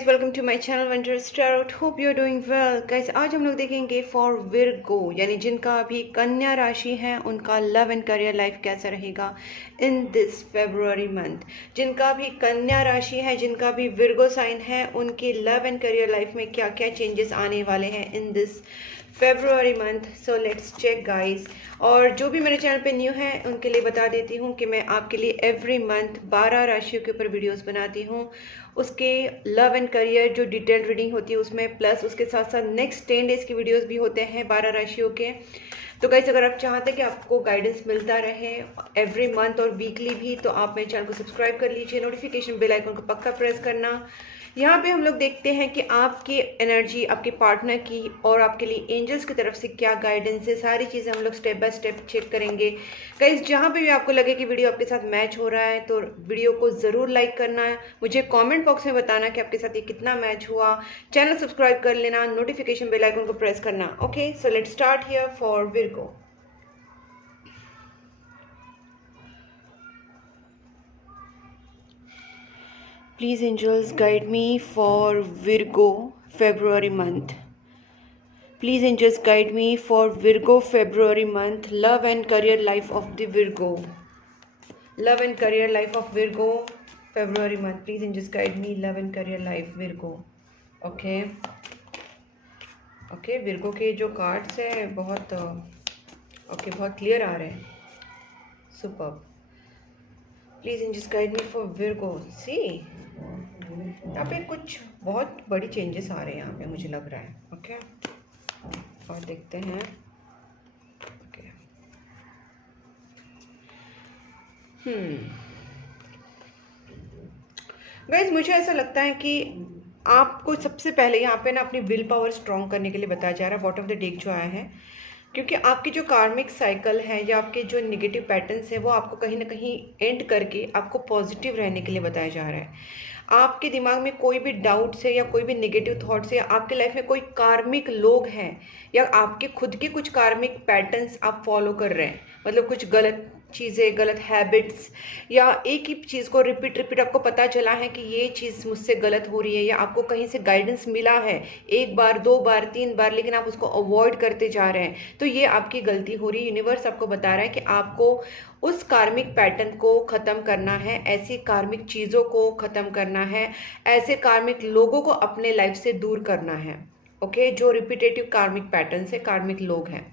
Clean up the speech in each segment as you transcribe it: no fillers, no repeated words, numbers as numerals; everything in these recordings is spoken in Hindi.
Guys, welcome to my channel winter star out. Hope you are doing well. Guys, आज हम लोग देखेंगे फॉर विर्गो, यानी जिनका अभी कन्या राशि है उनका लव एंड करियर लाइफ कैसा रहेगा इन दिस फेब्रुअरी मंथ। जिनका भी कन्या राशि है, जिनका भी विर्गो साइन है, उनकी लव एंड करियर लाइफ में क्या क्या चेंजेस आने वाले हैं in this February month. So let's check guys. और जो भी मेरे चैनल पे न्यू है उनके लिए बता देती हूँ कि मैं आपके लिए एवरी मंथ 12 राशियों के ऊपर वीडियोस बनाती हूँ। उसके लव एंड करियर जो डिटेल रीडिंग होती है उसमें, प्लस उसके साथ साथ नेक्स्ट 10 डेज की वीडियोस भी होते हैं 12 राशियों के। तो गाइस, अगर आप चाहते हैं कि आपको गाइडेंस मिलता रहे एवरी मंथ और वीकली भी, तो आप मेरे चैनल को सब्सक्राइब कर लीजिए, नोटिफिकेशन बेल आइकन को पक्का प्रेस करना। यहाँ पे हम लोग देखते हैं कि आपकी एनर्जी, आपके पार्टनर की और आपके लिए एंजल्स की तरफ से क्या गाइडेंस है, सारी चीज़ें हम लोग स्टेप बाय स्टेप चेक करेंगे। गाइस, जहाँ पे भी आपको लगे कि वीडियो आपके साथ मैच हो रहा है तो वीडियो को ज़रूर लाइक करना है, मुझे कमेंट बॉक्स में बताना कि आपके साथ ये कितना मैच हुआ। चैनल सब्सक्राइब कर लेना, नोटिफिकेशन बेल आइकन को प्रेस करना। Okay, so let's start here for Virgo. Please angels guide me for Virgo February month. Please angels guide me for Virgo February month. Love and career life of the Virgo. Love and career life of Virgo February month. Please angels guide me. Love and career life Virgo. Okay. Okay, Virgo के जो कार्ड्स है बहुत बहुत क्लियर आ रहे हैं। Superb. Please angels guide me for Virgo. See, यहाँ पे कुछ बहुत बड़ी चेंजेस आ रहे हैं यहाँ पे, मुझे लग रहा है। ओके, और देखते हैं। ओके, गाइस, मुझे ऐसा लगता है कि आपको सबसे पहले यहाँ पे ना अपनी विल पावर स्ट्रॉन्ग करने के लिए बताया जा रहा है, बॉटम ऑफ द डेक जो आया है। क्योंकि आपकी जो कार्मिक साइकिल है या आपके जो नेगेटिव पैटर्न्स है वो आपको कहीं ना कहीं एंड करके आपको पॉजिटिव रहने के लिए बताया जा रहा है। आपके दिमाग में कोई भी डाउट्स है या कोई भी नेगेटिव थॉट्स है या आपके लाइफ में कोई कार्मिक लोग हैं या आपके खुद के कुछ कार्मिक पैटर्न्स आप फॉलो कर रहे हैं, मतलब कुछ गलत चीज़ें, गलत हैबिट्स, या एक ही चीज़ को रिपीट आपको पता चला है कि ये चीज़ मुझसे गलत हो रही है, या आपको कहीं से गाइडेंस मिला है 1 बार 2 बार 3 बार, लेकिन आप उसको अवॉइड करते जा रहे हैं, तो ये आपकी गलती हो रही है। यूनिवर्स आपको बता रहा है कि आपको उस कार्मिक पैटर्न को ख़त्म करना है, ऐसी कार्मिक चीज़ों को ख़त्म करना है, ऐसे कार्मिक लोगों को अपने लाइफ से दूर करना है। ओके, जो रिपीटेटिव कार्मिक पैटर्न से कार्मिक लोग हैं,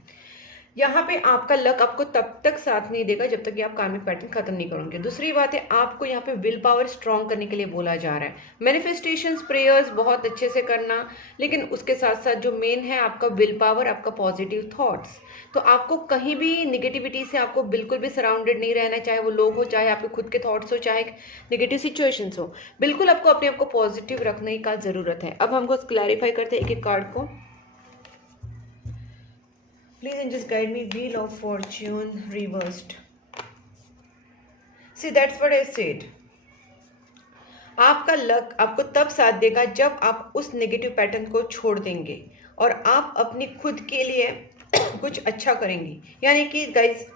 यहाँ पे आपका लक आपको तब तक साथ नहीं देगा जब तक कि आप कार्मिक पैटर्न खत्म नहीं करोगे। दूसरी बात है, आपको यहाँ पे विल पावर स्ट्रॉन्ग करने के लिए बोला जा रहा है। मैनिफेस्टेशंस, प्रेयर्स बहुत अच्छे से करना, लेकिन उसके साथ साथ जो मेन है आपका विल पावर, आपका पॉजिटिव थॉट्स। तो आपको कहीं भी निगेटिविटी से आपको बिल्कुल भी सराउंडेड नहीं रहना, चाहे वो लोग हो, चाहे आपके खुद के थॉट्स हो, चाहे नेगेटिव सिचुएशंस हो। बिल्कुल आपको अपने आप को पॉजिटिव रखने का जरूरत है। अब हमको क्लैरिफाई करते हैं एक एक कार्ड को। Please angels guide me. Wheel of Fortune reversed. See, that's what I said. आपका लक आपको तब साथ देगा जब आप उस नेगेटिव पैटर्न को छोड़ देंगे और आप अपनी खुद के लिए कुछ अच्छा करेंगी। यानी कि गाइस,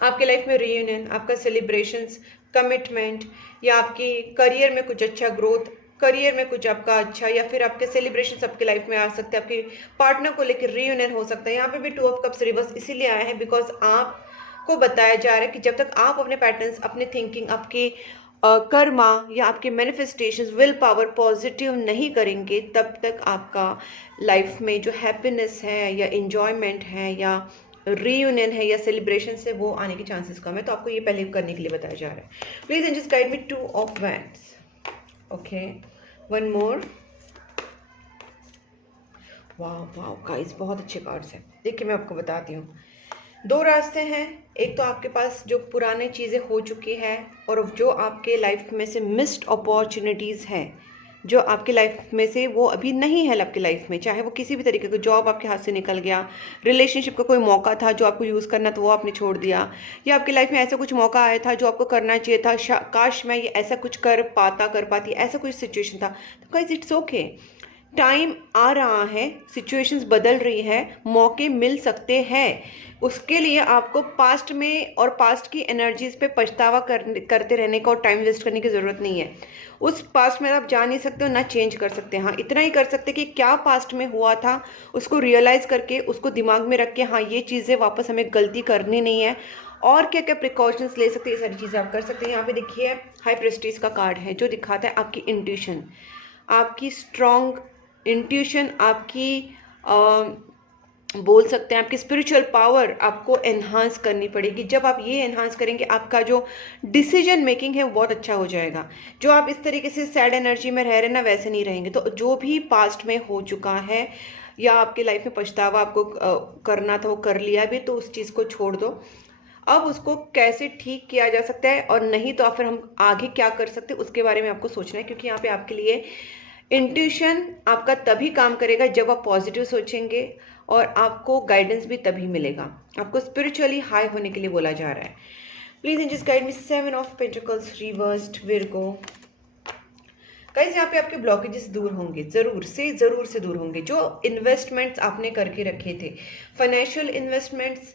आपके लाइफ में रियूनियन, आपका सेलिब्रेशंस, कमिटमेंट, या आपकी करियर में कुछ अच्छा ग्रोथ, करियर में कुछ आपका अच्छा, या फिर आपके सेलिब्रेशन आपके लाइफ में आ सकते हैं, आपके पार्टनर को लेकर रियूनियन हो सकता है। यहाँ पे भी 2 ऑफ कप्स रिवर्स इसीलिए आया है बिकॉज आपको बताया जा रहा है कि जब तक आप अपने पैटर्न्स, अपने थिंकिंग, आपके कर्मा या आपके मैनिफेस्टेशंस, विल पावर पॉजिटिव नहीं करेंगे, तब तक आपका लाइफ में जो हैप्पीनेस है या एंजॉयमेंट है या रीयूनियन है या सेलिब्रेशन से, वो आने के चांसेस कम है। तो आपको ये पहले करने के लिए बताया जा रहा है। Please angels guide me 2 of wands. Okay, one more. वाह वाह गाइस, बहुत अच्छे कार्ड्स हैं। देखिए, मैं आपको बताती हूँ, 2 रास्ते हैं। एक तो आपके पास जो पुरानी चीज़ें हो चुकी हैं और जो आपके लाइफ में से मिस्ड अपॉर्चुनिटीज़ हैं, जो आपके लाइफ में से वो अभी नहीं है आपकी लाइफ में, चाहे वो किसी भी तरीके का जॉब आपके हाथ से निकल गया, रिलेशनशिप का कोई मौका था जो आपको यूज़ करना था वो आपने छोड़ दिया, या आपकी लाइफ में ऐसा कुछ मौका आया था जो आपको करना चाहिए था, काश मैं ये ऐसा कुछ कर पाती, ऐसा कुछ सिचुएशन था। तो गाइस, इट्स ओके। टाइम आ रहा है, सिचुएशंस बदल रही है, मौके मिल सकते हैं। उसके लिए आपको पास्ट में और पास्ट की एनर्जीज पे पछतावा करते रहने का और टाइम वेस्ट करने की ज़रूरत नहीं है। उस पास्ट में आप जा नहीं सकते हो, ना चेंज कर सकते। हाँ, इतना ही कर सकते कि क्या पास्ट में हुआ था उसको रियलाइज़ करके, उसको दिमाग में रख के, हाँ ये चीज़ें वापस हमें गलती करनी नहीं है, और क्या क्या प्रिकॉशंस ले सकते हैं, ये सारी चीज़ें आप कर सकते हैं। यहाँ पे देखिए हाई प्रेस्टीज का कार्ड है जो दिखाता है आपकी इंट्यूशन, आपकी स्ट्रॉन्ग इंट्यूशन, आपकी बोल सकते हैं आपकी स्पिरिचुअल पावर आपको एनहांस करनी पड़ेगी। जब आप ये एनहांस करेंगे, आपका जो डिसीजन मेकिंग है वो बहुत अच्छा हो जाएगा। जो आप इस तरीके से सैड एनर्जी में रह रहे ना, वैसे नहीं रहेंगे। तो जो भी पास्ट में हो चुका है या आपकी लाइफ में पछतावा आपको करना था वो कर लिया भी, तो उस चीज़ को छोड़ दो। अब उसको कैसे ठीक किया जा सकता है, और नहीं तो फिर हम आगे क्या कर सकते हैं उसके बारे में आपको सोचना है। क्योंकि यहाँ पे आपके लिए इंट्यूशन आपका तभी काम करेगा जब आप पॉजिटिव सोचेंगे, और आपको गाइडेंस भी तभी मिलेगा। आपको स्पिरिचुअली हाई होने के लिए बोला जा रहा है। Please angels guide me. 7 of pentacles reversed, Virgo. Guys यहाँ पे आपके ब्लॉकेजेस दूर होंगे, जरूर से दूर होंगे। जो इन्वेस्टमेंट्स आपने करके रखे थे, फाइनेंशियल इन्वेस्टमेंट्स,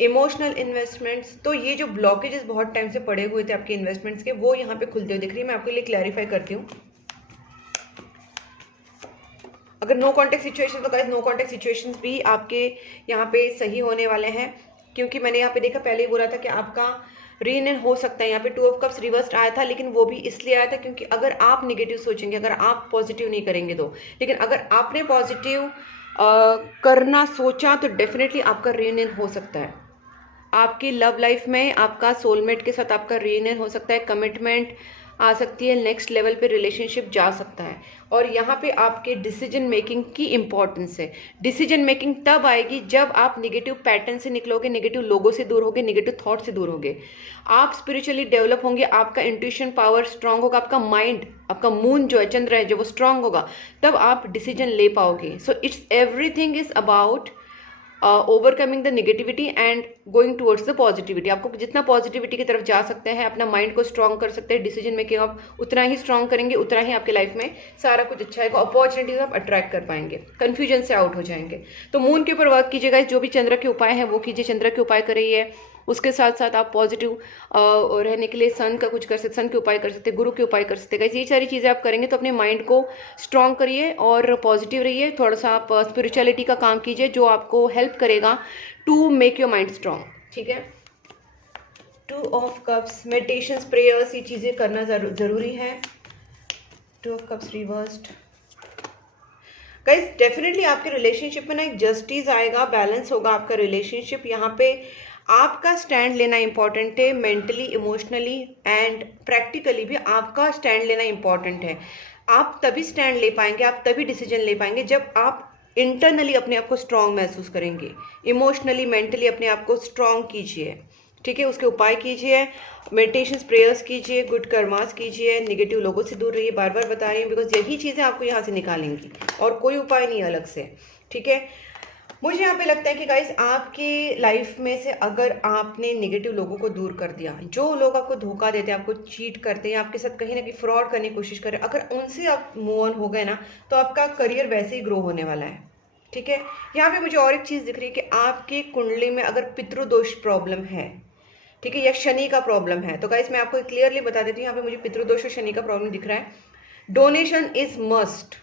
इमोशनल इन्वेस्टमेंट्स, तो ये जो ब्लॉकेजेस बहुत टाइम से पड़े हुए थे आपके इन्वेस्टमेंट्स के, वो यहाँ पे खुलते हुए दिख रही है। मैं आपके लिए क्लैरिफाई करती हूँ। अगर नो कॉन्टेक्ट सिचुएशन, तो गाइस नो कॉन्टेक्ट सिचुएशंस भी आपके यहाँ पे सही होने वाले हैं। क्योंकि मैंने यहाँ पे देखा, पहले ही बोला था कि आपका रीयूनियन हो सकता है। यहाँ पे 2 ऑफ कप्स रिवर्स्ड आया था, लेकिन वो भी इसलिए आया था क्योंकि अगर आप नेगेटिव सोचेंगे, अगर आप पॉजिटिव नहीं करेंगे तो। लेकिन अगर आपने पॉजिटिव करना सोचा तो डेफिनेटली आपका रीयूनियन हो सकता है। आपकी लव लाइफ में आपका सोलमेट के साथ आपका रीयूनियन हो सकता है, कमिटमेंट आ सकती है, नेक्स्ट लेवल पे रिलेशनशिप जा सकता है। और यहाँ पे आपके डिसीजन मेकिंग की इंपॉर्टेंस है। डिसीजन मेकिंग तब आएगी जब आप नेगेटिव पैटर्न से निकलोगे, नेगेटिव लोगों से दूर होगे, नेगेटिव थॉट से दूर होगे, आप स्पिरिचुअली डेवलप होंगे, आपका इंट्यूशन पावर स्ट्रांग होगा, आपका माइंड, आपका मून जो है, चंद्र है जो, वो स्ट्रांग होगा, तब आप डिसीजन ले पाओगे। So it's everything is about overcoming the negativity and going towards the positivity. आपको जितना पॉजिटिविटी की तरफ जा सकते हैं, अपना माइंड को स्ट्रांग कर सकते हैं, डिसीजन मेकिंग आप उतना ही स्ट्रांग करेंगे, उतना ही आपके लाइफ में सारा कुछ अच्छा आएगा, अपॉर्चुनिटीज आप अट्रैक्ट कर पाएंगे, कंफ्यूजन से आउट हो जाएंगे। तो मून के ऊपर वर्क कीजिएगा, जो भी चंद्र के उपाय हैं वो कीजिए, चंद्र के उपाय करिए। उसके साथ साथ आप पॉजिटिव रहने के लिए सन का कुछ कर सकते, सन के उपाय कर सकते, गुरु के उपाय कर सकते। ये सारी चीज़ें आप करेंगे तो अपने माइंड को स्ट्रांग करिए और पॉजिटिव रहिए। थोड़ा सा आप स्पिरिचुअलिटी का काम कीजिए जो आपको हेल्प करेगा to make your mind strong. ठीक है। 2 ऑफ कप्स, मेडिटेशंस, प्रेयर्स, ये चीज़ें करना जरूरी है। 2 of cups reversed. Guys definitely आपके रिलेशनशिप में ना एक जस्टिस आएगा, बैलेंस होगा आपका रिलेशनशिप। यहाँ पे आपका स्टैंड लेना इंपॉर्टेंट है, मेंटली, इमोशनली एंड प्रैक्टिकली भी आपका स्टैंड लेना इंपॉर्टेंट है। आप तभी स्टैंड ले पाएंगे, आप तभी डिसीजन ले पाएंगे जब आप इंटरनली अपने आप को स्ट्रांग महसूस करेंगे। इमोशनली, मेंटली अपने आप को स्ट्रांग कीजिए। ठीक है, उसके उपाय कीजिए, मेडिटेशंस, प्रेयर्स कीजिए, गुड कर्मास कीजिए, नेगेटिव लोगों से दूर रहिए, बार बार बता रही हूँ, बिकॉज यही चीज़ें आपको यहाँ से निकालेंगी और कोई उपाय नहीं अलग से। ठीक है। मुझे यहाँ पे लगता है कि गाइस आपकी लाइफ में से अगर आपने नेगेटिव लोगों को दूर कर दिया, जो लोग आपको धोखा देते हैं, आपको चीट करते हैं, आपके साथ कहीं ना कहीं फ्रॉड करने की कोशिश कर रहे हैं, अगर उनसे आप मूव ऑन हो गए ना, तो आपका करियर वैसे ही ग्रो होने वाला है। ठीक है। यहाँ पे मुझे और एक चीज़ दिख रही है कि आपकी कुंडली में अगर पितृदोष प्रॉब्लम है, ठीक है, या शनि का प्रॉब्लम है, तो गाइस मैं आपको क्लियरली बता देती हूँ, यहाँ पे मुझे पितृदोष और शनि का प्रॉब्लम दिख रहा है। Donation is must.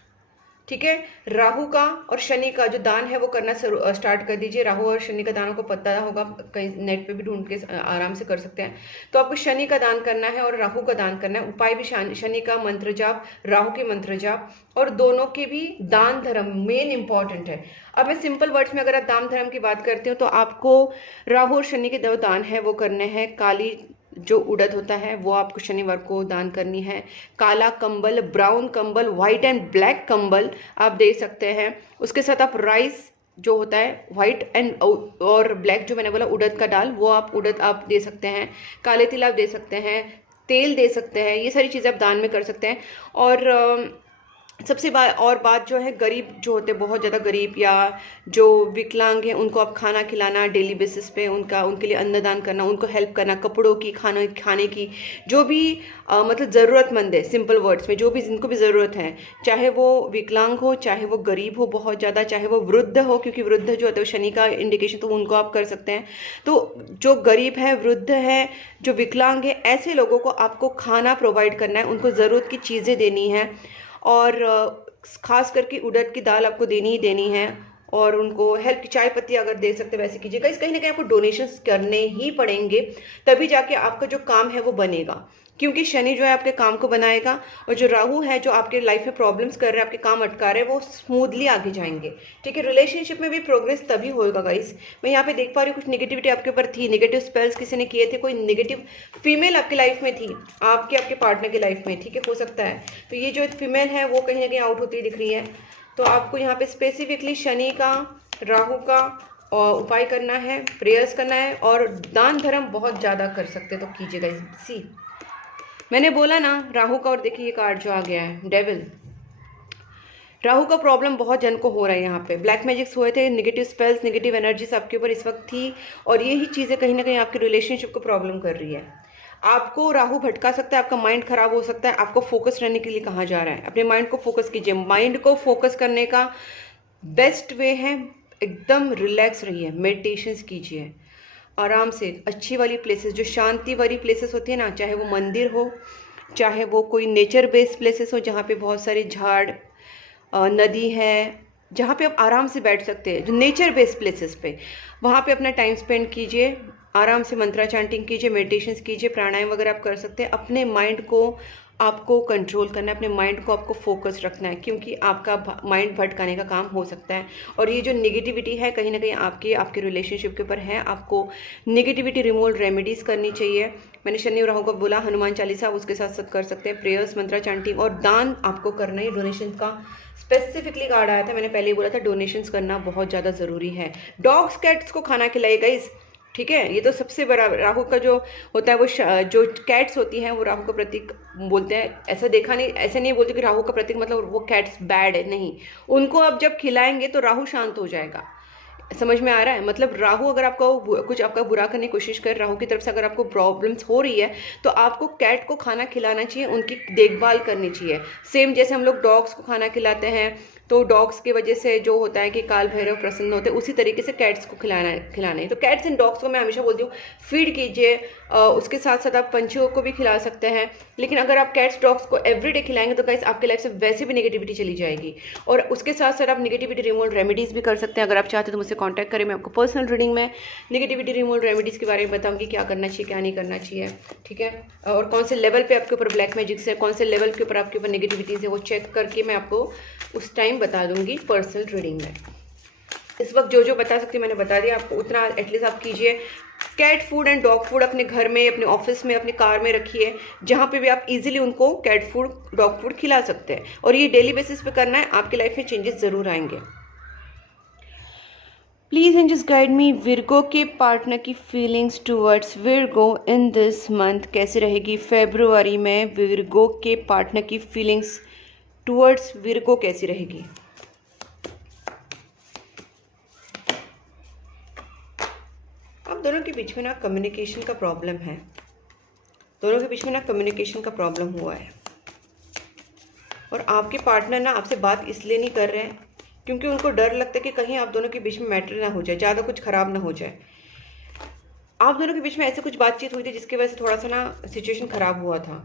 ठीक है। राहु का और शनि का जो दान है वो करना स्टार्ट कर दीजिए। राहु और शनि का दानों को पता होगा, कहीं नेट पे भी ढूंढ के आराम से कर सकते हैं। तो आपको शनि का दान करना है और राहु का दान करना है। उपाय भी शनि का मंत्र जाप, राहु के मंत्र जाप, और दोनों के भी दान धर्म मेन इंपॉर्टेंट है। अब मैं सिंपल वर्ड्स में अगर आप दान धर्म की बात करती हूँ, तो आपको राहु और शनि के जो दान है वो करने हैं। काली जो उड़द होता है वो आपको शनिवार को दान करनी है। काला कंबल, ब्राउन कंबल, व्हाइट एंड ब्लैक कंबल आप दे सकते हैं। उसके साथ आप राइस जो होता है व्हाइट एंड और ब्लैक, जो मैंने बोला उड़द का दाल, वो आप उड़द आप दे सकते हैं। काले तिल आप दे सकते हैं, तेल दे सकते हैं, ये सारी चीज़ें आप दान में कर सकते हैं। और सबसे और बात जो है, गरीब जो होते हैं, बहुत ज़्यादा गरीब या जो विकलांग हैं, उनको आप खाना खिलाना डेली बेसिस पे, उनके लिए अन्नदान करना, उनको हेल्प करना, कपड़ों की, खाने की, जो भी मतलब ज़रूरतमंद है, सिंपल वर्ड्स में, जो भी जिनको भी ज़रूरत है, चाहे वो विकलांग हो, चाहे वो गरीब हो बहुत ज़्यादा, चाहे वो वृद्ध हो, क्योंकि वृद्ध जो होता है वो शनि का इंडिकेशन, तो उनको आप कर सकते हैं। तो जो गरीब है, वृद्ध है, जो विकलांग है, ऐसे लोगों को आपको खाना प्रोवाइड करना है, उनको ज़रूरत की चीज़ें देनी है, और खास करके उड़द की दाल आपको देनी ही देनी है, और उनको हेल्प की चाय पत्ती अगर दे सकते वैसे कीजिएगा। इस कहीं ना कहीं आपको डोनेशंस करने ही पड़ेंगे, तभी जाके आपका जो काम है वो बनेगा, क्योंकि शनि जो है आपके काम को बनाएगा, और जो राहु है जो आपके लाइफ में प्रॉब्लम्स कर रहे हैं, आपके काम अटका रहे हैं, वो स्मूथली आगे जाएंगे। ठीक है, रिलेशनशिप में भी प्रोग्रेस तभी होएगा गाइस। मैं यहाँ पे देख पा रही हूँ कुछ नेगेटिविटी आपके ऊपर थी, नेगेटिव स्पेल्स किसी ने किए थे, कोई नेगेटिव फीमेल आपकी लाइफ में थी, आपके पार्टनर की लाइफ में। ठीक है, हो सकता है। तो ये जो फीमेल है वो कहीं ना कहीं आउट होती दिख रही है, तो आपको यहाँ पे स्पेसिफिकली शनि का, राहु का और उपाय करना है, प्रेयर्स करना है, और दान धर्म बहुत ज़्यादा कर सकते तो कीजिएगा। सी मैंने बोला ना राहु का, और देखिए ये कार्ड जो आ गया है, डेविल। राहु का प्रॉब्लम बहुत जन को हो रहा है, यहाँ पे ब्लैक मैजिक्स हुए थे, नेगेटिव स्पेल्स, नेगेटिव एनर्जीज आपके ऊपर इस वक्त थी, और यही चीज़ें कहीं ना कहीं आपकी रिलेशनशिप को प्रॉब्लम कर रही है। आपको राहु भटका सकता है, आपका माइंड खराब हो सकता है। आपको फोकस रहने के लिए कहा जा रहा है, अपने माइंड को फोकस कीजिए। माइंड को फोकस करने का बेस्ट वे है एकदम रिलैक्स रहिए, मेडिटेशंस कीजिए आराम से, अच्छी वाली प्लेसेस, जो शांति वाली प्लेसेस होती है ना, चाहे वो मंदिर हो, चाहे वो कोई नेचर बेस्ड प्लेसेस हो, जहाँ पे बहुत सारे झाड़, नदी है, जहाँ पे आप आराम से बैठ सकते हैं, जो नेचर बेस्ड प्लेसेस पे, वहाँ पे अपना टाइम स्पेंड कीजिए, आराम से मंत्रा चैंटिंग कीजिए, मेडिटेशंस कीजिए, प्राणायाम वगैरह आप कर सकते हैं। अपने माइंड को आपको कंट्रोल करना है, अपने माइंड को आपको फोकस रखना है, क्योंकि आपका माइंड भटकाने का काम हो सकता है। और ये जो नेगेटिविटी है कहीं ना कहीं आपके रिलेशनशिप के ऊपर है, आपको नेगेटिविटी रिमूवल रेमेडीज करनी चाहिए। मैंने शनि और राहु को बोला, हनुमान चालीसा आप उसके साथ कर सकते हैं, प्रेयर्स, मंत्रा चैंटिंग, और दान आपको करना है। डोनेशन का स्पेसिफिकली कार्ड आया था, मैंने पहले ही बोला था डोनेशंस करना बहुत ज़्यादा ज़रूरी है। डॉग्स कैट्स को खाना खिलाइए गाइस, ठीक है। ये तो सबसे बड़ा राहु का जो होता है, वो जो कैट्स होती हैं वो राहु का प्रतीक बोलते हैं। ऐसा देखा नहीं, ऐसे नहीं बोलते कि राहु का प्रतीक मतलब वो कैट्स बैड है, नहीं। उनको आप जब खिलाएंगे तो राहु शांत हो जाएगा। समझ में आ रहा है? मतलब राहु अगर आपको कुछ आपका बुरा करने की कोशिश कर, राहु की तरफ से अगर आपको प्रॉब्लम्स हो रही है, तो आपको कैट को खाना खिलाना चाहिए, उनकी देखभाल करनी चाहिए। सेम जैसे हम लोग डॉग्स को खाना खिलाते हैं, तो डॉग्स की वजह से जो होता है कि काल भैरव प्रसन्न होते हैं, उसी तरीके से कैट्स को खिलाना है। तो कैट्स एंड डॉग्स को मैं हमेशा बोलती हूँ फीड कीजिए, उसके साथ साथ आप पंछियों को भी खिला सकते हैं। लेकिन अगर आप कैट्स डॉग्स को एवरीडे खिलाएंगे तो गाइस आपकी लाइफ से वैसे भी नेगेटिविटी चली जाएगी। और उसके साथ साथ आप नेगेटिविटी रिमूवल रेमेडीज भी कर सकते हैं। अगर आप चाहते हैं तो मुझसे कॉन्टैक्ट करें, मैं आपको पर्सनल रीडिंग में नेगेटिविटी रिमूवल रेमेडीज के बारे में बताऊंगी, क्या करना चाहिए क्या नहीं करना चाहिए, ठीक है। और कौन से लेवल पे आपके ऊपर ब्लैक मैजिक्स है, कौन से लेवल के ऊपर आपके ऊपर नेगेटिविटीज है, वो चेक करके मैं आपको उस टाइम बता दूंगी पर्सनल रीडिंग में। इस वक्त जो बता सकती मैंने बता दिया आपको, उतना एटलीस्ट आप कीजिए। Cat food and dog food अपने घर में, अपने ऑफिस में, अपनी कार में रखिए, जहाँ पे भी आप इजीली उनको कैट फूड, डॉग फूड खिला सकते हैं। और ये डेली बेसिस पे करना है, आपकी लाइफ में चेंजेस जरूर आएंगे। Please angels guide me, Virgo के पार्टनर की feelings towards Virgo in this month कैसी रहेगी? फेब्रुआरी में विर्गो के पार्टनर की फीलिंग्स टूवर्ड्स विर्गो कैसी रहेगी? अब दोनों के बीच में ना कम्युनिकेशन का प्रॉब्लम है, दोनों के बीच में ना कम्युनिकेशन का प्रॉब्लम हुआ है। और आपके पार्टनर ना आपसे बात इसलिए नहीं कर रहे हैं क्योंकि उनको डर लगता है कि कहीं आप दोनों के बीच में मैटर ना हो जाए, ज़्यादा कुछ खराब ना हो जाए। आप दोनों के बीच में ऐसे कुछ बातचीत हुई थी जिसकी वजह से थोड़ा सा ना सिचुएशन खराब हुआ था।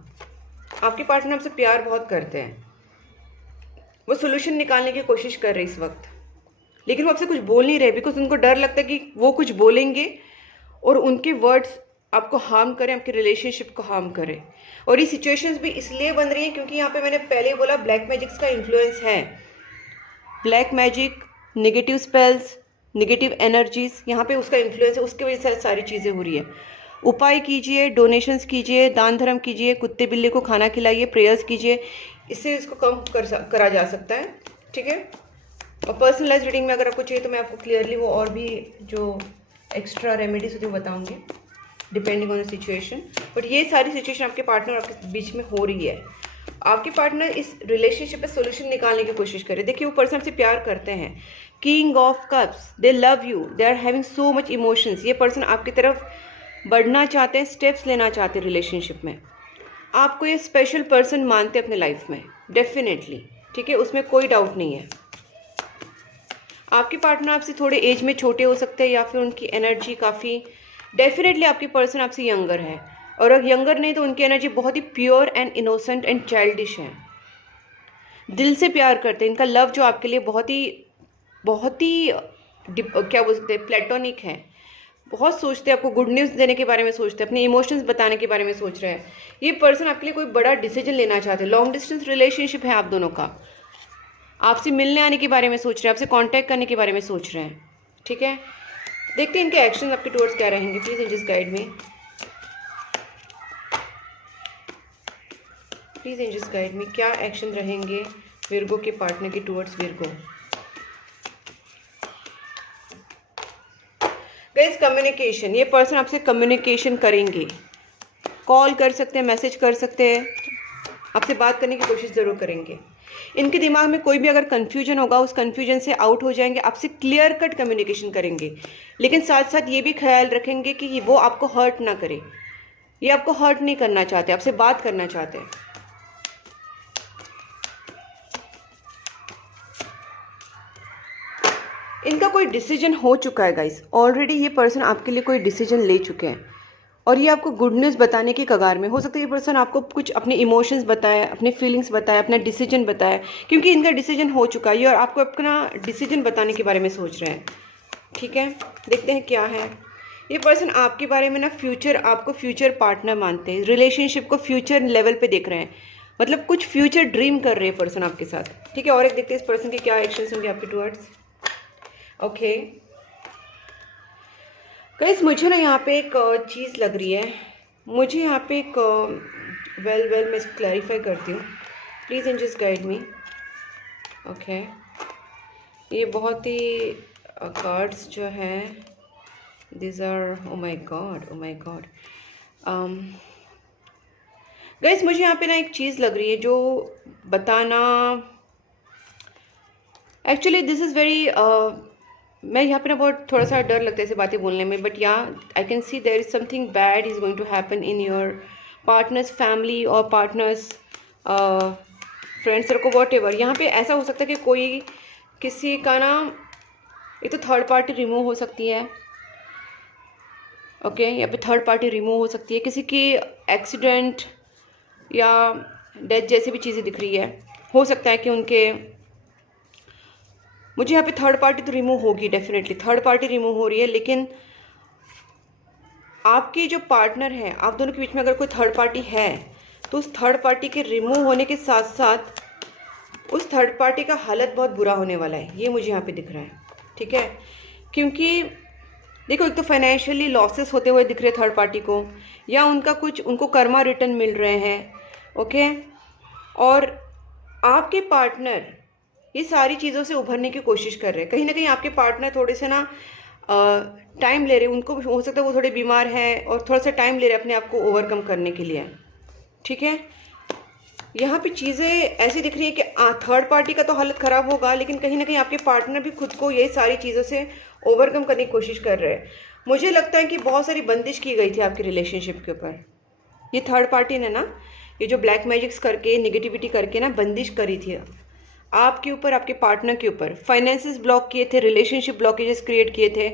आपके पार्टनर आपसे प्यार बहुत करते हैं, वो सोल्यूशन निकालने की कोशिश कर रहे इस वक्त, लेकिन वो आपसे कुछ बोल नहीं रहे बिकॉज उनको डर लगता है कि वो कुछ बोलेंगे और उनके वर्ड्स आपको हार्म करें, आपके रिलेशनशिप को हार्म करें। और ये सिचुएशंस भी इसलिए बन रही हैं क्योंकि यहाँ पे मैंने पहले बोला ब्लैक मैजिक्स का इन्फ्लुएंस है। Black magic, negative spells, negative energies, यहाँ पे उसका इन्फ्लुएंस है, उसकी वजह से सारी चीज़ें हो रही है। उपाय कीजिए, डोनेशंस कीजिए, दान धर्म कीजिए, कुत्ते बिल्ली को खाना खिलाइए, प्रेयर्स कीजिए, इससे इसको कम करा जा सकता है, ठीक है। और पर्सनलाइज रीडिंग में अगर आपको चाहिए तो मैं आपको क्लियरली वो और भी जो एक्स्ट्रा रेमेडीज होती है वो बताऊंगी depending on the situation. But ये सारी सिचुएशन आपके पार्टनर और आपके बीच में हो रही है, आपके पार्टनर इस रिलेशनशिप पे सोल्यूशन निकालने की कोशिश करे। देखिए वो पर्सन आपसे प्यार करते हैं, king of cups, they love you, they are having so much emotions. ये पर्सन आपकी तरफ बढ़ना चाहते हैं, स्टेप्स लेना चाहते हैं रिलेशनशिप में। आपको ये स्पेशल पर्सन मानते हैं अपने लाइफ में डेफिनेटली, ठीक है, उसमें कोई डाउट नहीं है। आपके पार्टनर आपसे थोड़े एज में छोटे हो सकते हैं या फिर उनकी एनर्जी काफ़ी, डेफिनेटली आपके पर्सन आपसे यंगर है, और अगर यंगर नहीं तो उनकी एनर्जी बहुत ही pure and innocent and childish है। दिल से प्यार करते हैं, इनका लव जो आपके लिए बहुत ही क्या बोल सकते हैं, प्लेटोनिक है। बहुत सोचते हैं, आपको गुड न्यूज़ देने के बारे में सोचते हैं, अपने इमोशंस बताने के बारे में सोच रहे हैं। ये पर्सन आपके लिए कोई बड़ा डिसीजन लेना चाहते हैं। लॉन्ग डिस्टेंस रिलेशनशिप है आप दोनों का, आपसे मिलने आने के बारे में सोच रहे हैं, आपसे कांटेक्ट करने के बारे में सोच रहे हैं, ठीक है। देखते हैं इनके एक्शन आपके टुवर्ड्स क्या रहेंगे। Please angels guide me, please angels guide me, क्या एक्शन रहेंगे विर्गो के पार्टनर के टुवर्ड्स विर्गो। गाइस कम्युनिकेशन, ये पर्सन आपसे कम्युनिकेशन करेंगे, कॉल कर सकते हैं, मैसेज कर सकते हैं, आपसे बात करने की कोशिश ज़रूर करेंगे। इनके दिमाग में कोई भी अगर कन्फ्यूजन होगा उस कन्फ्यूजन से आउट हो जाएंगे, आपसे क्लियर कट कम्युनिकेशन करेंगे, लेकिन साथ साथ ये भी ख्याल रखेंगे कि वो आपको हर्ट ना करे। ये आपको हर्ट नहीं करना चाहते, आपसे बात करना चाहते हैं। इनका कोई डिसीजन हो चुका है गाइस, ऑलरेडी ये पर्सन आपके लिए कोई डिसीजन ले चुके हैं और ये आपको गुड न्यूज़ बताने की कगार में। हो सकता है ये पर्सन आपको कुछ अपने इमोशंस बताए, अपने फीलिंग्स बताए, अपना डिसीजन बताए, क्योंकि इनका डिसीजन हो चुका है और आपको अपना डिसीजन बताने के बारे में सोच रहे हैं, ठीक है। देखते हैं क्या है। ये पर्सन आपके बारे में ना फ्यूचर, आपको फ्यूचर पार्टनर मानते हैं, रिलेशनशिप को फ्यूचर लेवल पे देख रहे हैं, मतलब कुछ फ्यूचर ड्रीम कर रहे हैं पर्सन आपके साथ, ठीक है। और एक देखते हैं इस पर्सन के क्या एक्शंस होंगे आपके टुवर्ड्स। ओके गाइस, मुझे ना यहाँ पे एक चीज़ लग रही है, मुझे यहाँ पे एक वेल मैं इसको क्लैरिफाई करती हूँ। Please angels guide me. Okay, ये बहुत ही कार्ड्स जो हैं, this are, oh my god guys, मुझे यहाँ पे ना एक चीज़ लग रही है जो बताना, एक्चुअली दिस इज़ वेरी, मैं यहाँ पे ना बहुत थोड़ा सा डर लगता है ऐसे बातें बोलने में, but yeah I can see there is something bad is going to happen in your partners family or partners friends circle whatever. यहाँ पे ऐसा हो सकता है कि कोई किसी का ना, एक तो थर्ड पार्टी रिमूव हो सकती है, ओके, यहाँ पे थर्ड पार्टी रिमूव हो सकती है, किसी की एक्सीडेंट या डेथ जैसी भी चीज़ें दिख रही है। हो सकता है कि उनके, मुझे यहाँ पे थर्ड पार्टी तो रिमूव होगी, डेफिनेटली थर्ड पार्टी रिमूव हो रही है, लेकिन आपकी जो पार्टनर है, आप दोनों के बीच में अगर कोई थर्ड पार्टी है तो उस थर्ड पार्टी के रिमूव होने के साथ साथ उस थर्ड पार्टी का हालत बहुत बुरा होने वाला है, ये मुझे यहाँ पे दिख रहा है, ठीक है। क्योंकि देखो, एक तो फाइनेंशियली लॉसेस होते हुए दिख रहे थर्ड पार्टी को, या उनका कुछ, उनको कर्मा रिटर्न मिल रहे हैं, ओके। और आपके पार्टनर ये सारी चीज़ों से उभरने की कोशिश कर रहे हैं। कहीं ना कहीं आपके पार्टनर थोड़े से ना टाइम ले रहे हैं, उनको हो सकता है वो थोड़े बीमार हैं और थोड़ा सा टाइम ले रहे हैं अपने आप को ओवरकम करने के लिए, ठीक है। यहाँ पे चीज़ें ऐसी दिख रही है कि थर्ड पार्टी का तो हालत ख़राब होगा, लेकिन कहीं ना कहीं आपके पार्टनर भी खुद को ये सारी चीज़ों से ओवरकम करने की कोशिश कर रहे हैं। मुझे लगता है कि बहुत सारी बंदिश की गई थी आपकी रिलेशनशिप के ऊपर। ये थर्ड पार्टी ने ना, ये जो ब्लैक मैजिक्स करके, निगेटिविटी करके ना बंदिश करी थी आपके ऊपर, आपके पार्टनर के ऊपर। फाइनेंसेस ब्लॉक किए थे, रिलेशनशिप ब्लॉकेजेस क्रिएट किए थे,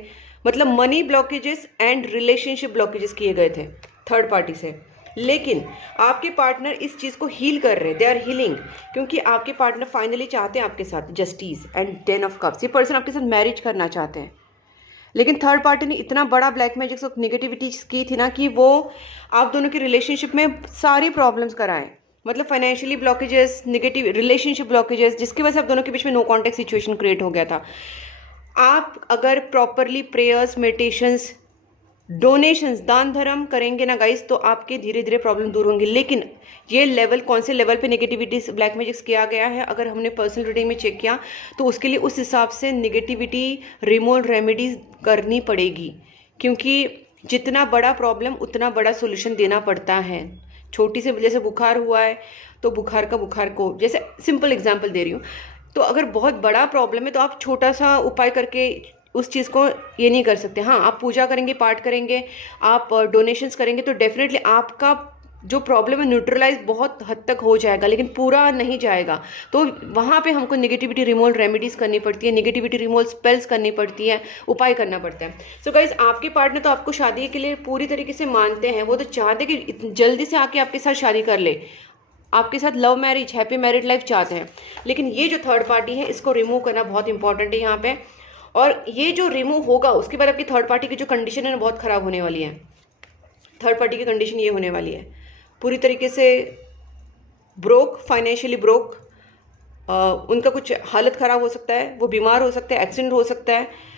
मतलब money blockages and relationship blockages किए गए थे थर्ड पार्टी से। लेकिन आपके पार्टनर इस चीज़ को हील कर रहे हैं, दे आर हीलिंग, क्योंकि आपके पार्टनर फाइनली चाहते हैं आपके साथ जस्टिस एंड 10 ऑफ कप्स। ये पर्सन आपके साथ मैरिज करना चाहते हैं, लेकिन थर्ड पार्टी ने इतना बड़ा ब्लैक मैजिक्स और निगेटिविटी की थी ना कि वो आप दोनों की रिलेशनशिप में सारी प्रॉब्लम्स कराएं, मतलब financially blockages, negative relationship blockages, जिसकी वजह से आप दोनों के बीच में नो कॉन्टेक्ट सिचुएशन क्रिएट हो गया था। आप अगर प्रॉपरली प्रेयर्स, मेडिटेशंस, डोनेशंस, दान धर्म करेंगे ना गाइस, तो आपके धीरे धीरे प्रॉब्लम दूर होंगी। लेकिन ये लेवल, कौन से लेवल पे नेगेटिविटी ब्लैक मैजिक्स किया गया है, अगर हमने पर्सनल रीडिंग में चेक किया तो उसके लिए उस हिसाब से नेगेटिविटी रिमूवल रेमेडीज करनी पड़ेगी, क्योंकि जितना बड़ा प्रॉब्लम उतना बड़ा सोल्यूशन देना पड़ता है। छोटी से जैसे बुखार हुआ है तो बुखार को, जैसे सिंपल एग्जांपल दे रही हूँ। तो अगर बहुत बड़ा प्रॉब्लम है तो आप छोटा सा उपाय करके उस चीज़ को ये नहीं कर सकते। हाँ, आप पूजा करेंगे, पाठ करेंगे, आप डोनेशंस करेंगे तो डेफिनेटली आपका जो प्रॉब्लम है न्यूट्रलाइज बहुत हद तक हो जाएगा, लेकिन पूरा नहीं जाएगा। तो वहाँ पे हमको नेगेटिविटी रिमूवल रेमेडीज करनी पड़ती है, नेगेटिविटी रिमूवल स्पेल्स करनी पड़ती है, उपाय करना पड़ता है। सो गाइज, आपके पार्टनर तो आपको शादी के लिए पूरी तरीके से मानते हैं, वो तो चाहते कि जल्दी से आके आपके साथ शादी कर ले, आपके साथ love marriage, happy married life चाहते हैं। लेकिन ये जो थर्ड पार्टी है इसको रिमूव करना बहुत इंपॉर्टेंट है यहाँ पे। और ये जो रिमूव होगा उसके बाद आपकी थर्ड पार्टी की जो कंडीशन है ना बहुत खराब होने वाली है। थर्ड पार्टी की कंडीशन ये होने वाली है, पूरी तरीके से ब्रोक, फाइनेंशियली ब्रोक, उनका कुछ हालत ख़राब हो सकता है, वो बीमार हो सकते हैं, एक्सीडेंट हो सकता है,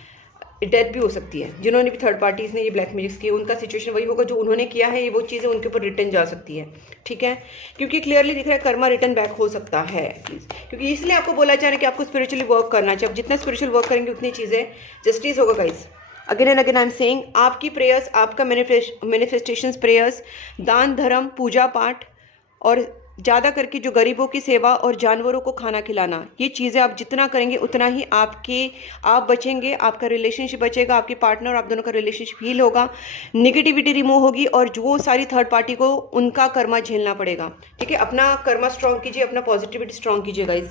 डेथ भी हो सकती है। जिन्होंने भी थर्ड पार्टीज ने ये ब्लैक मैजिक्स किए उनका सिचुएशन वही होगा, जो उन्होंने किया है ये वो चीज़ें उनके ऊपर रिटर्न जा सकती है। ठीक है, क्योंकि क्लियरली दिख रहा है कर्मा रिटर्न बैक हो सकता है प्लीज, क्योंकि इसलिए आपको बोला जा रहा है कि आपको स्पिरिचुअली वर्क करना चाहिए। अब जितना स्पिरिचुअल वर्क करेंगे उतनी चीज़ें जस्टिस होगा guys. Again and again I am saying, आपकी प्रेयर्स, आपका मैनिफेस्टेशन प्रेयर्स, दान धर्म, पूजा पाठ और ज़्यादा करके जो गरीबों की सेवा और जानवरों को खाना खिलाना, ये चीज़ें आप जितना करेंगे उतना ही आप बचेंगे, आपका रिलेशनशिप बचेगा, आपके पार्टनर और आप दोनों का रिलेशनशिप हील होगा, नेगेटिविटी रिमूव होगी और जो सारी थर्ड पार्टी को उनका कर्मा झेलना पड़ेगा। ठीक है, अपना कर्मा स्ट्रॉन्ग कीजिए, अपना पॉजिटिविटी स्ट्रॉन्ग कीजिए गाइज।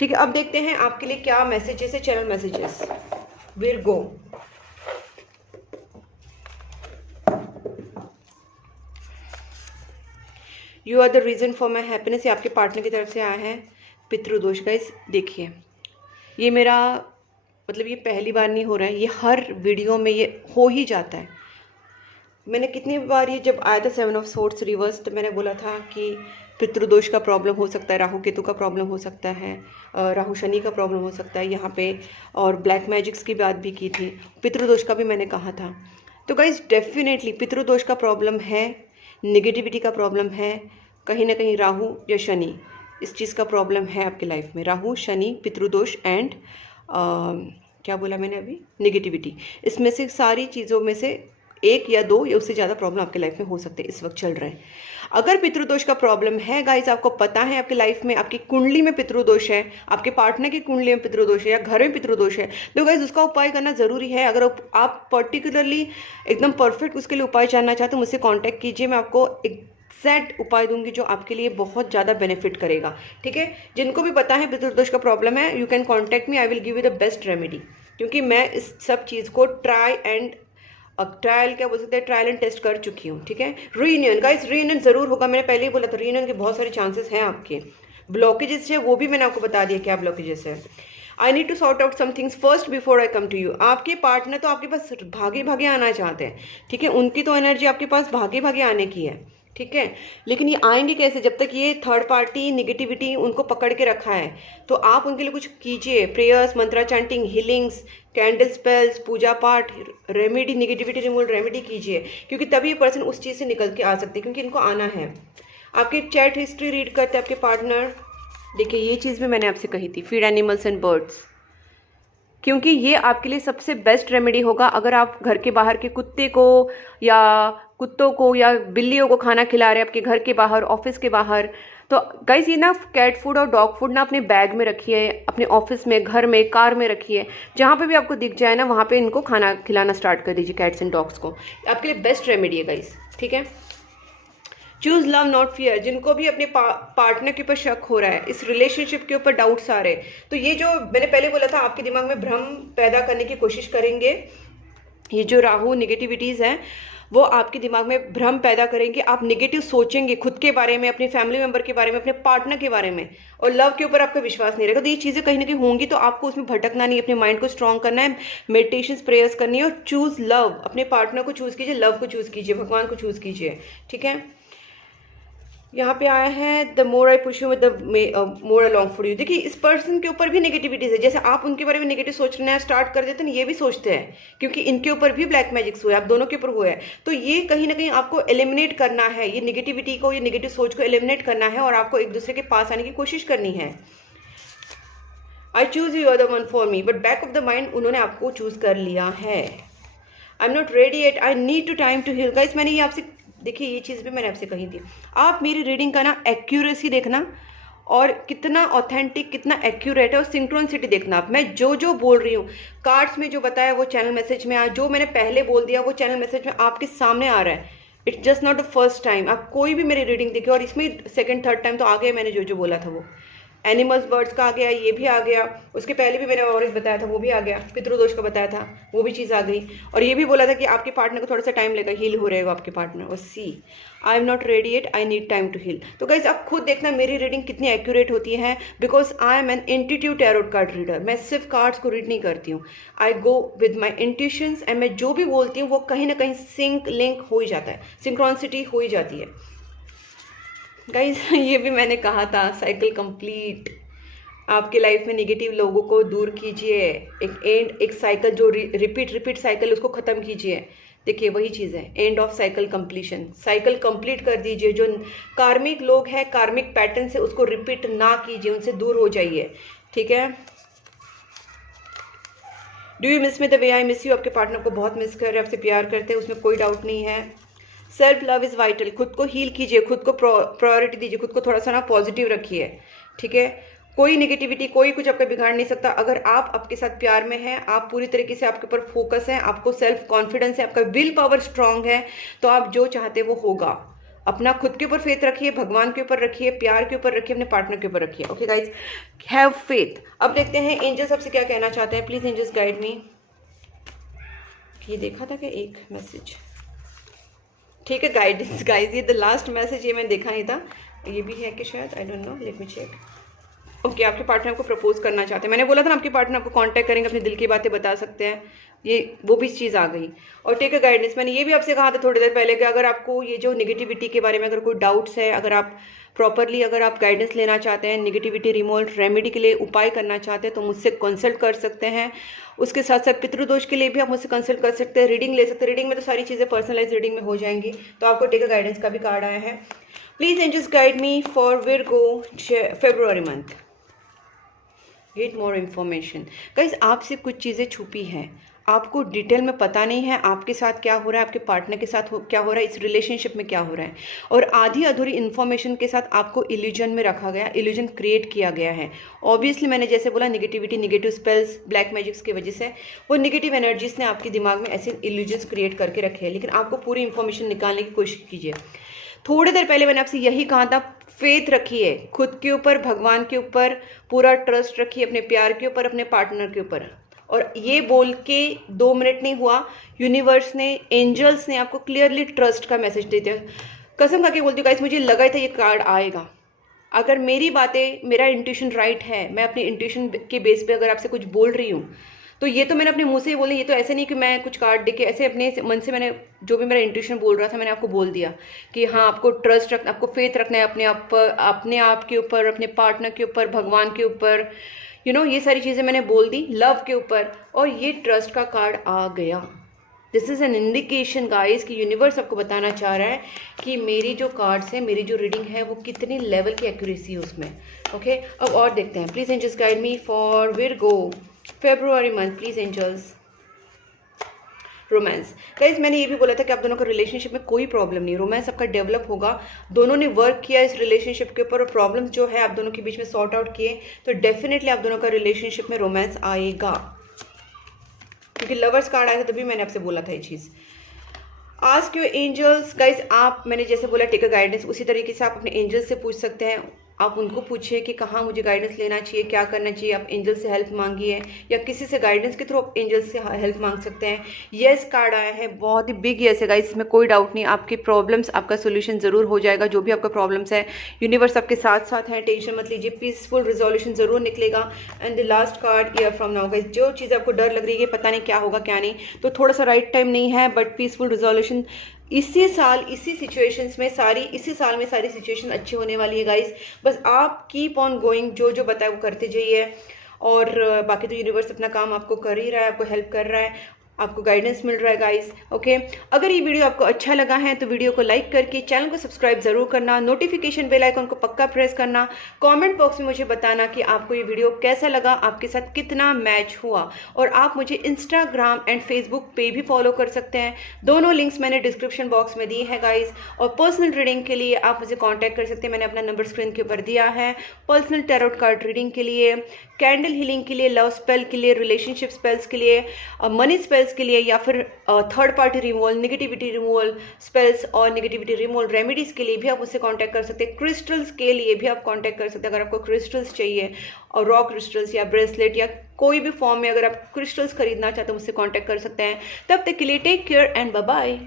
ठीक है, अब देखते हैं आपके लिए क्या मैसेजेस है, channel messages. Virgo, you are the reason for my happiness, ये आपके पार्टनर की तरफ से आया है। पितृदोष गाइस, देखिए ये मेरा मतलब ये पहली बार नहीं हो रहा है, ये हर वीडियो में ये हो ही जाता है। मैंने कितनी बार ये जब आया था 7 ऑफ सोर्ड्स रिवर्स, तो मैंने बोला था कि पितृदोष का प्रॉब्लम हो सकता है, राहु केतु का प्रॉब्लम हो सकता है, राहु शनि का प्रॉब्लम हो सकता है यहाँ पे, और ब्लैक मैजिक्स की बात भी की थी, पितृदोष का भी मैंने कहा था। तो गाइस डेफिनेटली पितृदोष का प्रॉब्लम है, नेगेटिविटी का प्रॉब्लम है, कहीं ना कहीं राहु या शनि, इस चीज़ का प्रॉब्लम है आपके लाइफ में। राहु, शनि, पितृदोष एंड क्या बोला मैंने अभी, नेगेटिविटी, इसमें से सारी चीज़ों में से एक या दो या उससे ज़्यादा प्रॉब्लम आपके लाइफ में हो सकते हैं इस वक्त चल रहे हैं। अगर पितृदोष का प्रॉब्लम है गाइस, आपको पता है आपके लाइफ में आपकी कुंडली में पितृदोष है, आपके पार्टनर की कुंडली में पितृदोष है या घर में पितृदोष है, तो गाइस उसका उपाय करना जरूरी है। अगर आप पर्टिकुलरली एकदम परफेक्ट उसके लिए उपाय जानना चाहते हो, मुझसे कॉन्टैक्ट कीजिए, मैं आपको एग्जैक्ट उपाय दूंगी जो आपके लिए बहुत ज़्यादा बेनिफिट करेगा। ठीक है, जिनको भी पता है पितृदोष का प्रॉब्लम है, you can contact me, I will give you the best remedy, क्योंकि मैं इस सब चीज़ को ट्रायल क्या बोल सकते हैं, ट्रायल एंड टेस्ट कर चुकी हूँ। ठीक है, रीयूनियन गाइस, रीयूनियन जरूर होगा, मैंने पहले ही बोला था रीयूनियन के बहुत सारे चांसेस हैं। आपके ब्लॉकेजेस है वो भी मैंने आपको बता दिया क्या ब्लॉकेजेस है। I need to sort out some things first before I come to you. आपके पार्टनर तो आपके पास भागे भागे आना चाहते हैं, ठीक है, उनकी तो एनर्जी आपके पास भागे भागे आने की है। ठीक है, लेकिन ये आएंगे कैसे, जब तक ये थर्ड पार्टी निगेटिविटी उनको पकड़ के रखा है। तो आप उनके लिए कुछ कीजिए, प्रेयर्स, मंत्रा चैंटिंग, हीलिंग्स, कैंडल स्पेल्स, पूजा पाठ, रेमेडी, निगेटिविटी रिमूवल रेमेडी कीजिए, क्योंकि तभी पर्सन उस चीज़ से निकल के आ सकते हैं, क्योंकि इनको आना है। आपकी चैट हिस्ट्री रीड करते हैं आपके पार्टनर। देखिए ये चीज़ भी मैंने आपसे कही थी, फीड एनिमल्स एंड बर्ड्स, क्योंकि ये आपके लिए सबसे बेस्ट रेमेडी होगा। अगर आप घर के बाहर के कुत्ते को या कुत्तों को या बिल्लियों को खाना खिला रहे हैं आपके घर के बाहर, ऑफिस के बाहर, तो गाइस ये ना कैट फूड और डॉग फूड ना अपने बैग में रखिए, अपने ऑफिस में, घर में, कार में रखिए, जहाँ पे भी आपको दिख जाए ना वहाँ पे इनको खाना खिलाना स्टार्ट कर दीजिए, कैट्स एंड डॉग्स को। आपके लिए बेस्ट रेमेडी है गाइस। ठीक है, चूज लव नॉट फियर। जिनको भी अपने पार्टनर के ऊपर शक हो रहा है, इस रिलेशनशिप के ऊपर डाउट्स आ रहे हैं, तो ये जो मैंने पहले बोला था आपके दिमाग में भ्रम पैदा करने की कोशिश करेंगे, ये जो राहु नेगेटिविटीज़ हैं वो आपके दिमाग में भ्रम पैदा करेंगे। आप नेगेटिव सोचेंगे खुद के बारे में, अपने फैमिली मेंबर के बारे में, अपने पार्टनर के बारे में, और लव के ऊपर आपका विश्वास नहीं रहेगा। तो ये चीज़ें कहीं ना कहीं होंगी, तो आपको उसमें भटकना नहीं, अपने माइंड को स्ट्रॉन्ग करना है, मेडिटेशन प्रेयर्स करनी है, और चूज लव। अपने पार्टनर को चूज कीजिए, लव को चूज कीजिए, भगवान को चूज कीजिए। ठीक है, यहाँ पे आया है the more I push you with the more along for you. देखिए इस पर्सन के ऊपर भी नेगेटिविटीज है, जैसे आप उनके बारे में नेगेटिव सोचना स्टार्ट कर देते हैं, ये भी सोचते हैं, क्योंकि इनके ऊपर भी ब्लैक मैजिक्स हुए, आप दोनों के ऊपर हुए हैं। तो ये कहीं ना कहीं आपको एलिमिनेट करना है, ये नेगेटिविटी को, ये नेगेटिव सोच को एलिमिनेट करना है, और आपको एक दूसरे के पास आने की कोशिश करनी है। I choose you are the one for me, but back of the mind उन्होंने आपको चूज कर लिया है। I am not ready at, I need to time to heal. Guys मैंने ये आपसे देखिए ये चीज़ भी मैंने आपसे कही थी, आप मेरी रीडिंग का ना एक्यूरेसी देखना और कितना ऑथेंटिक कितना एक्यूरेट है, और सिंक्रोनिसिटी देखना। आप मैं जो जो बोल रही हूँ कार्ड्स में जो बताया वो चैनल मैसेज में जो मैंने पहले बोल दिया वो चैनल मैसेज में आपके सामने आ रहा है। It's just not the first time. आप कोई भी मेरी रीडिंग देखिए, और इसमें सेकंड थर्ड टाइम तो आ गया मैंने जो जो बोला था वो। एनिमल्स बर्ड्स का आ गया, ये भी आ गया, उसके पहले भी मैंने और बताया था वो भी आ गया, पितृदोष का बताया था वो भी चीज़ आ गई, और ये भी बोला था कि आपके पार्टनर को थोड़ा सा टाइम लगेगा, हील हो रहेगा आपके पार्टनर। और see I am not ready it, I need time to heal. तो गाइस आप खुद देखना मेरी रीडिंग कितनी एक्यूरेट होती है, because I am an intuitive tarot card reader. मैं सिर्फ कार्ड्स को रीड नहीं करती हूँ, I go with my intuitions, and मैं जो भी बोलती हूँ वो कहीं ना कहीं सिंक लिंक हो ही जाता है, सिंक्रोनिसिटी हो ही जाती है गाइज। ये भी मैंने कहा था, साइकिल कंप्लीट। आपके लाइफ में नेगेटिव लोगों को दूर कीजिए, एक साइकिल जो रिपीट साइकिल उसको ख़त्म कीजिए। देखिए वही चीज़ है, end of cycle completion, cycle complete कर दीजिए। जो कार्मिक लोग हैं, कार्मिक पैटर्न से उसको रिपीट ना कीजिए, उनसे दूर हो जाइए, ठीक है। Do you miss me the way I miss you, आपके पार्टनर को बहुत मिस कर रहे हैं, आपसे प्यार करते हैं, उसमें कोई डाउट नहीं है। सेल्फ लव इज़ वाइटल, खुद को हील कीजिए, खुद को प्रायोरिटी दीजिए, खुद को थोड़ा सा ना पॉजिटिव रखिए, ठीक है। कोई नेगेटिविटी कोई कुछ आपका बिगाड़ नहीं सकता। अगर आप आपके साथ प्यार में हैं, आप पूरी तरीके से आपके ऊपर फोकस है, आपको सेल्फ कॉन्फिडेंस है, आपका विल पावर स्ट्रांग है, तो आप जो चाहते वो होगा। अपना खुद के ऊपर फेथ रखिए, भगवान के ऊपर रखिए, प्यार के ऊपर रखिए, अपने पार्टनर के ऊपर रखिए। Okay guys, have faith. अब देखते हैं एंजल्स आपसे क्या कहना चाहते हैं। Please angels guide me. ये देखा था क्या एक मैसेज, ठीक है गाइडेंस गाइज, ये द लास्ट मैसेज, ये मैंने देखा नहीं था, ये भी है कि शायद, I don't know, let me check. Okay आपके पार्टनर को प्रपोज करना चाहते हैं, मैंने बोला था ना आपके पार्टनर आपको कांटेक्ट करेंगे, अपने दिल की बातें बता सकते हैं, ये वो भी चीज़ आ गई। और टेक अ गाइडेंस, मैंने ये भी आपसे कहा था थोड़ी देर पहले कि अगर आपको ये जो निगेटिविटी के बारे में अगर कोई डाउट्स है, अगर आप प्रॉपरली अगर आप गाइडेंस लेना चाहते हैं, निगेटिविटी रिमूवल रेमेडी के लिए उपाय करना चाहते हैं, तो मुझसे कंसल्ट कर सकते हैं। उसके साथ साथ पितृदोष के लिए भी आप मुझसे कंसल्ट कर सकते हैं, रीडिंग ले सकते हैं। रीडिंग में तो सारी चीज़ें पर्सनलाइज रीडिंग में हो जाएंगी। तो आपको टेक अ गाइडेंस का भी कार्ड आया है। Please angels guide me for Virgo February month, get more information. Guys आपसे कुछ चीज़ें छुपी हैं, आपको डिटेल में पता नहीं है आपके साथ क्या हो रहा है, आपके पार्टनर के साथ क्या हो रहा है, इस रिलेशनशिप में क्या हो रहा है, और आधी अधूरी इन्फॉर्मेशन के साथ आपको इल्यूजन में रखा गया, इल्यूजन क्रिएट किया गया है। ऑब्वियसली मैंने जैसे बोला negativity, negative spells, black magics की वजह से वो निगेटिव एनर्जीज ने आपके दिमाग में ऐसे इल्यूजन्स क्रिएट करके रखे हैं, लेकिन आपको पूरी इन्फॉर्मेशन निकालने की कोशिश कीजिए। थोड़ी देर पहले मैंने आपसे यही कहा था, फेथ रखिए खुद के ऊपर, भगवान के ऊपर पूरा ट्रस्ट रखिए, अपने प्यार के ऊपर, अपने पार्टनर के ऊपर। और ये बोल के 2 मिनट नहीं हुआ, यूनिवर्स ने, एंजल्स ने आपको क्लियरली ट्रस्ट का मैसेज देते हैं। कसम खा के बोलती हूँ गाइस, मुझे लगा था ये कार्ड आएगा। अगर मेरी बातें, मेरा इंट्यूशन राइट है, मैं अपनी इंट्यूशन के बेस पे अगर आपसे कुछ बोल रही हूँ, तो ये तो मैंने अपने मुंह से ही बोली, ये तो ऐसे नहीं कि मैं कुछ कार्ड देख के, ऐसे अपने मन से मैंने जो भी मेरा इंट्यूशन बोल रहा था मैंने आपको बोल दिया कि हाँ आपको ट्रस्ट रखना, आपको फेथ रखना है अपने आप पर, अपने आप के ऊपर, अपने पार्टनर के ऊपर, भगवान के ऊपर, ये सारी चीज़ें मैंने बोल दी, लव के ऊपर, और ये ट्रस्ट का कार्ड आ गया। This is an indication guys कि यूनिवर्स आपको बताना चाह रहा है कि मेरी जो कार्ड्स है, मेरी जो रीडिंग है, वो कितनी लेवल की एक्यूरेसी है उसमें। ओके अब और देखते हैं। Please angels guide me for Virgo February month, please angels. Romance guys, मैंने ये भी बोला था कि आप दोनों का रिलेशनशिप में कोई प्रॉब्लम नहीं, रोमांस आपका डेवलप होगा। दोनों ने वर्क किया इस रिलेशनशिप के ऊपर, और प्रॉब्लम्स जो है आप दोनों के बीच में सॉर्ट आउट किए, तो डेफिनेटली आप दोनों का रिलेशनशिप में रोमांस आएगा। क्योंकि लवर्स कार्ड आया था तभी मैंने आपसे बोला था ये चीज़। आस्क योर एंजल्स गाइस, आप मैंने जैसे बोला टेक अ गाइडेंस, उसी तरीके से आप अपने एंजल्स से पूछ सकते हैं। आप उनको पूछिए कि कहाँ मुझे गाइडेंस लेना चाहिए, क्या करना चाहिए। आप एंजल से हेल्प मांगिए, या किसी से गाइडेंस के थ्रू आप एंजल से हेल्प मांग सकते हैं। येस कार्ड आया है, बहुत ही बिग येस है गाइस, इसमें कोई डाउट नहीं। आपकी प्रॉब्लम्स, आपका सोल्यूशन ज़रूर हो जाएगा, जो भी आपका प्रॉब्लम्स है यूनिवर्स आपके साथ साथ है, टेंशन मत लीजिए, पीसफुल रिजोल्यूशन ज़रूर निकलेगा। And the last card, year from now guys, जो चीज़ आपको डर लग रही है पता नहीं क्या होगा क्या नहीं, तो थोड़ा सा राइट टाइम नहीं है, बट पीसफुल रिजोल्यूशन इसी साल, इसी सिचुएशंस में, इसी साल में सारी सिचुएशन अच्छी होने वाली है गाइस। बस आप कीप ऑन गोइंग, जो जो बताए वो करते जाइए, और बाकी तो यूनिवर्स अपना काम आपको कर ही रहा है, आपको हेल्प कर रहा है। आपको गाइडेंस मिल रहा है गाइस। ओके, अगर ये वीडियो आपको अच्छा लगा है तो वीडियो को लाइक करके चैनल को सब्सक्राइब जरूर करना, नोटिफिकेशन बेल आइकन को पक्का प्रेस करना, कमेंट बॉक्स में मुझे बताना कि आपको ये वीडियो कैसा लगा, आपके साथ कितना मैच हुआ। और आप मुझे इंस्टाग्राम एंड फेसबुक पे भी फॉलो कर सकते हैं, दोनों लिंक्स मैंने डिस्क्रिप्शन बॉक्स में दिए हैं गाइस। और पर्सनल रीडिंग के लिए आप मुझे कांटेक्ट कर सकते हैं, मैंने अपना नंबर स्क्रीन के ऊपर दिया है। पर्सनल टैरोट कार्ड रीडिंग के लिए, कैंडल हीलिंग के लिए, लव स्पेल के लिए, रिलेशनशिप स्पेल्स के लिए, मनी स्पेल्स के लिए, या फिर third party removal, negativity removal spells और नेगेटिविटी रिमूवल रेमेडीज के लिए भी आप मुझसे कांटेक्ट कर सकते हैं। क्रिस्टल्स के लिए भी आप कांटेक्ट कर सकते हैं, अगर आपको क्रिस्टल्स चाहिए और रॉ क्रिस्टल्स या ब्रेसलेट या कोई भी फॉर्म में अगर आप क्रिस्टल्स खरीदना चाहते हैं मुझसे कांटेक्ट कर सकते हैं। तब तक के लिए take care and bye bye.